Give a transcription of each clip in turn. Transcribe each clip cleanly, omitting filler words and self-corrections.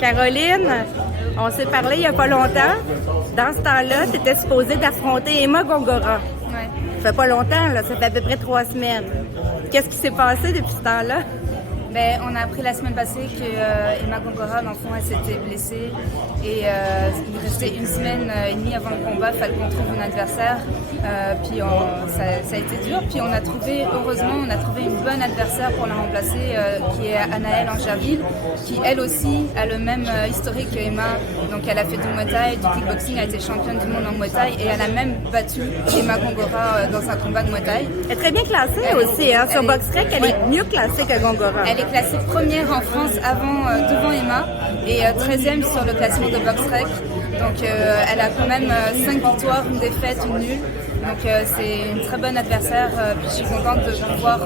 Caroline, on s'est parlé il n'y a pas longtemps. Dans ce temps-là, tu étais supposée d'affronter Emma Gongora. Ouais. Ça fait pas longtemps, là, ça fait à peu près 3 semaines. Qu'est-ce qui s'est passé depuis ce temps-là? Ben, on a appris la semaine passée que Emma Gongora, dans le fond, elle s'était blessée. Et il restait 1 semaine et demie avant le combat, il fallait qu'on trouve un adversaire. Puis ça a été dur. Puis heureusement, on a trouvé une bonne adversaire pour la remplacer, qui est Anaëlle Angerville, qui elle aussi a le même historique que Emma. Donc elle a fait du Muay Thai, du kickboxing, elle a été championne du monde en Muay Thai et elle a même battu Emma Gongora dans un combat de Muay Thai. Elle est très bien classée aussi, hein. Sur BoxRec, elle est mieux classée que Gongora. Elle est classée première en France devant Emma et 13e sur le classement de BoxRec. Donc elle a quand même 5 victoires, 1 défaite, 1 nulle. Donc c'est une très bonne adversaire. Puis je suis contente de pouvoir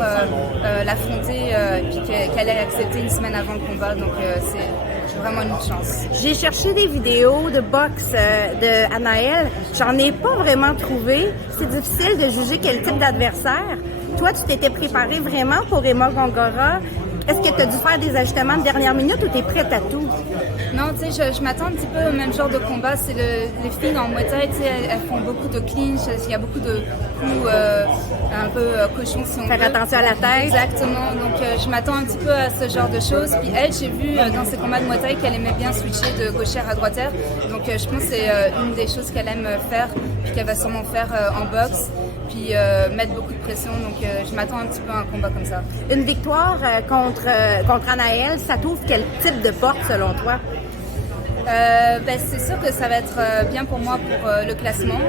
l'affronter puis qu'elle ait accepté 1 semaine avant le combat. Donc c'est vraiment une chance. J'ai cherché des vidéos de boxe de Anaëlle. J'en ai pas vraiment trouvé. C'est difficile de juger quel type d'adversaire. Toi, tu t'étais préparée vraiment pour Emma Gongora. Est-ce que tu as dû faire des ajustements de dernière minute ou tu es prête à tout? Non, tu sais, je m'attends un petit peu au même genre de combat. C'est les filles en Muay Thai, tu sais, elles font beaucoup de clinch, il y a beaucoup de coups un peu cochons si on veut. Faire attention à la tête. Exactement, donc je m'attends un petit peu à ce genre de choses. Puis elle, j'ai vu dans ses combats de Muay Thai qu'elle aimait bien switcher de gauchère à droitière. Donc je pense que c'est une des choses qu'elle aime faire, puis qu'elle va sûrement faire en boxe. Puis mettre beaucoup de pression, donc je m'attends un petit peu à un combat comme ça. Une victoire contre Anaëlle, ça t'ouvre quel type de porte selon toi? Ben, c'est sûr que ça va être bien pour moi pour le classement,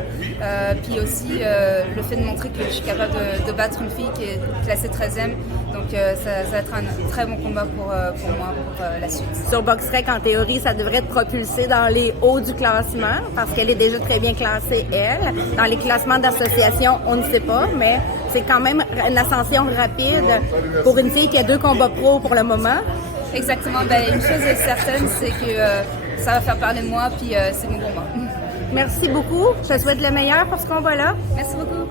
puis aussi le fait de montrer que je suis capable de battre une fille qui est classée 13e, donc ça va être un très bon combat pour moi pour la suite. Sur BoxRec, en théorie, ça devrait te propulser dans les hauts du classement parce qu'elle est déjà très bien classée, elle. Dans les classements d'association, on ne sait pas, mais c'est quand même une ascension rapide pour une fille qui a 2 combats pro pour le moment. Exactement, ben, une chose est certaine, c'est que ça va faire parler de moi, puis c'est bon pour moi. Merci beaucoup. Je te souhaite le meilleur pour ce combat-là. Merci beaucoup.